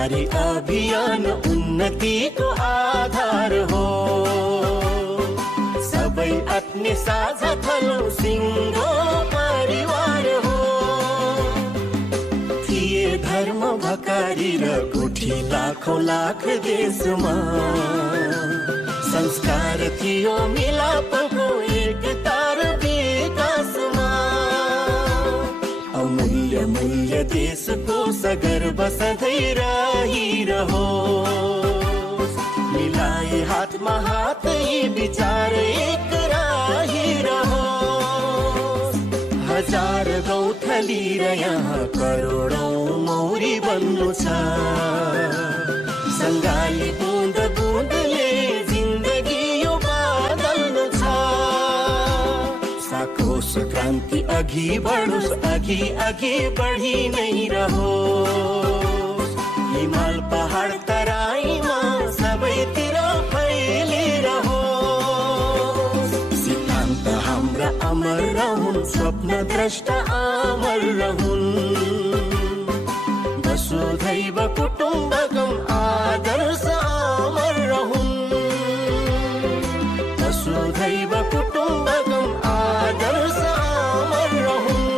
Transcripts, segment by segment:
नारी अभियान उन्नतिको आधार हो। सबै अपने साझा थलो सिंगो परिवार हो। थिए धर्म भकारी र कोठी लाखौं लाख देशमा, संस्कार थियो मिलापको एकता र विकासमा। अमूल्य मूल्य देशको सगर्व सधैँ रहिरहो। मिलाए हातमा हात यी विचार एक रहिरहो। हजार गौथली र यहाँ करोडौं मौरी बन्नु छ। सङ्गाली बुँद बुँदले जिन्दगी यो बदल्नु छ। साकोस क्रान्ति अघि बढोस्, अघि अघि बढी नै रहोस्। हिमाल पहाड तराईमा सबैतिर फैलिरहोस्। सिद्धान्त हाम्रा अमर रहून्, स्वप्न द्रष्टा अमर रहून्। वसुधैव कुटुम्बकम् आदर्श अमर रहून्। वसुधैव कुटुम्बकम् आदर्श अमर रहून्।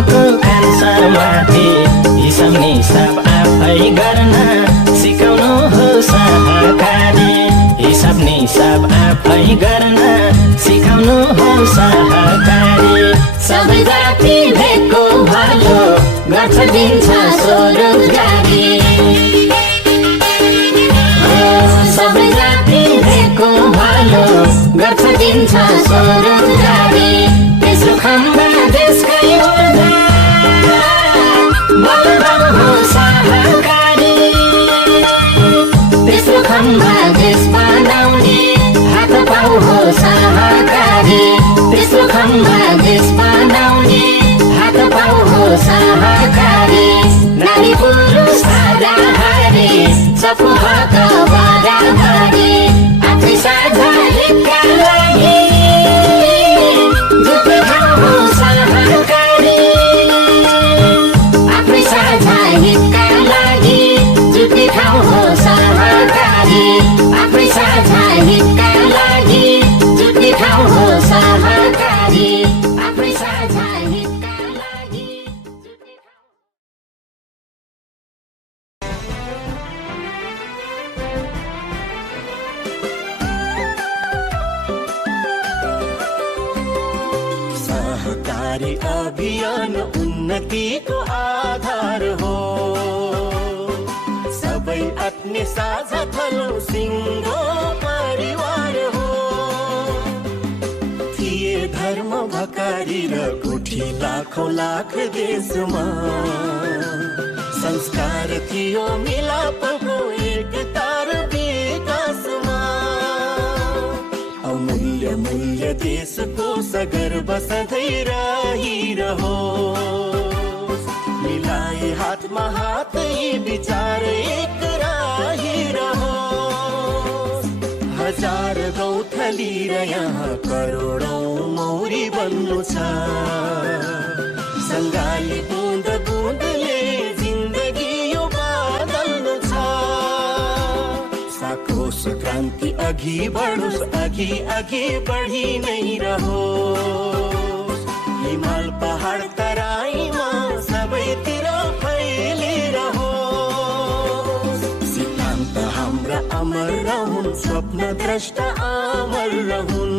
भएको खान्सामाथि हिसाब निसाब आफै गर्न सिकाउनु हो सहकारी। हिसाब निसाब आफै गर्न सिकाउनु हो सहकारी। सबै जाति भेकको भलो गर्छ दिन्छ स्वरोजगारी। सबै जाति भेकको भलो गर्छ दिन्छ स्वरोजगारी। तेस्रो खण्ड देशकै ऊर्जा बलवान हो सहकारी। तेस्रो खण्ड देश बनाउने हात पाउ हो सहकारी। तेस्रो खण्ड देश बनाउने हात पाउ हो सहकारी। नारी पुरुष हाराहारी सबको हक बराबरी। आफै साझा हितका लागि जुटे ठाउँ हो सहकारी। आफै साझा हितका लागि जुटे ठाउँ हो सहकारी। आफै साझा हितका लागि जुटे ठाउँ हो सहकारी। आफै साझा हितका लागि जुटे ठाउँ। सहकारी अभियान उन्नतिको आधार हो। सबै आत्मीय साझा थलो सिङ्गो परिवार हो। थिए धर्म भकारी र कोठी लाखौँ लाख देशमा। संस्कार थियो मिलापको एकता र विकासमा। अमूल्य मूल्य देशको सगर्व सधैँ रहिरहो। मिलाए हातमा हात यी विचार एक रहिरहो। हजार गौथली र यहाँ करोडौँ मौरी बन्नु छ। सङ्गाली बुँद बुँदले जिन्दगी यो बदल्नु छ। साकोस क्रान्ति अघि बढोस् अघि अघि बढी नै रहोस्। हिमाल पहाड तराईमा सबैतिर फैलिरहोस्। सिद्धान्त हाम्रा अमर रहून् स्वप्न द्रष्टा अमर रहून्।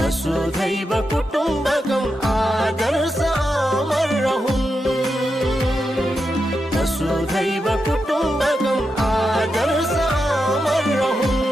वसुधैव कुटुम्बकम् आदर्श अमर रहून्। वसुधैव कुटुम्बकम् आदर्श अमर रहून्।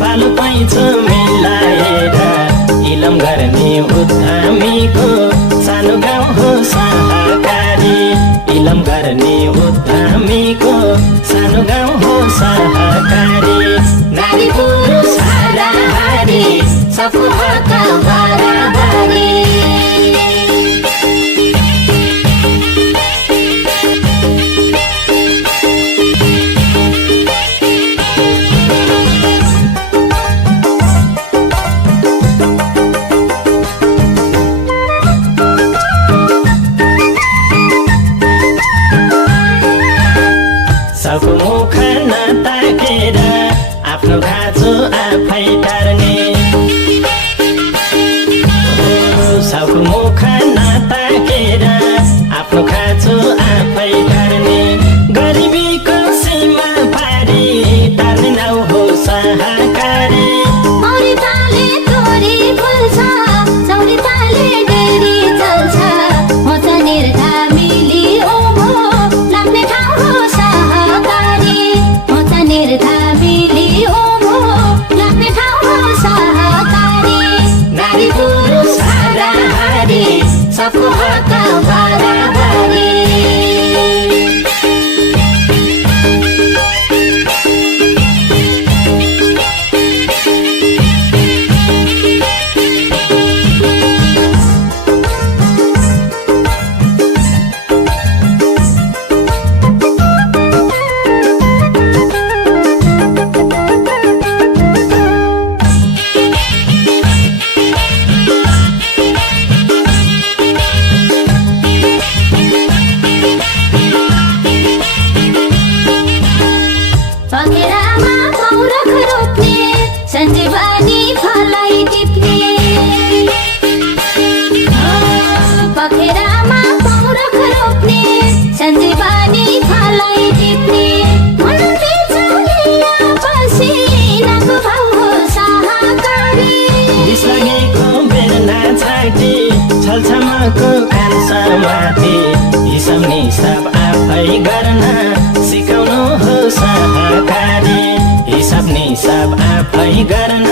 पालो पाइन्छ मिलाए इलम गर्ने उद्यमीको सानो गाउँ हो सहकारी इलम गर्ने उद्यमीको सानो गाउँ हो सहकारी नारी पुरुष हाराहारी सबको हक बराबरी सबको मुख नताकेर आफ्नो खाँचो आफै टार्ने सबको मुख नताकेर आफ्नो खाँचो आफै टार्ने गरिबीको सीमा पारी टार्ने नाउ हो सहकारी मौरी ताले तोरी फुल्छ चौरी ताले डेरी चल्छ होछ निर्धा मिली ओभो लाग्ने ठाउँ हो सहकारी होछ निर्धा मिली ओभो लाग्ने ठाउँ हो सहकारी नारी पुरुष हाराहारी सबको हक बराबरी पखेरामा पौरख रोप्ने सञ्जीवनी फलै टिप्ने पखेरामा पौरख रोप्ने सञ्जीवनी फलै टिप्ने उन्नति चलिया पसिनाको भाउ हो सहकारी विष लागेको बेर्ना छाटी छलछमको कान समाती हिसाब निसाब आफै गर्न सिकाउनु हो सहकारी हिसाब निसाब आफै गर्न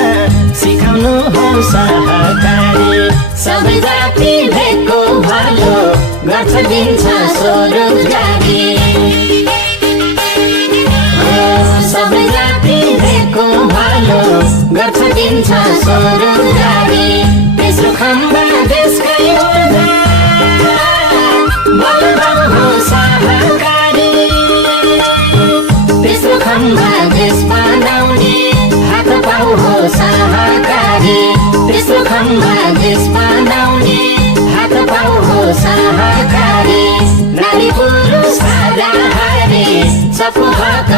सिकाउनु हो सहकारी सबै जाति भेकको भलो गर्छ दिन्छ स्वरोजगारी सबै जाति भेकको भलो गर्छ दिन्छ स्वरोजगारी तेस्रो खम्बा देशकै ऊर्जा बलवान हो सहकारी तेस्रो खम्बा देश बनाउने हात पाउ हो सहकारी तेस्रो खम्बा देश बनाउने हात पाउ हो सहकारी नारी पुरुष हाराहारी सबको हक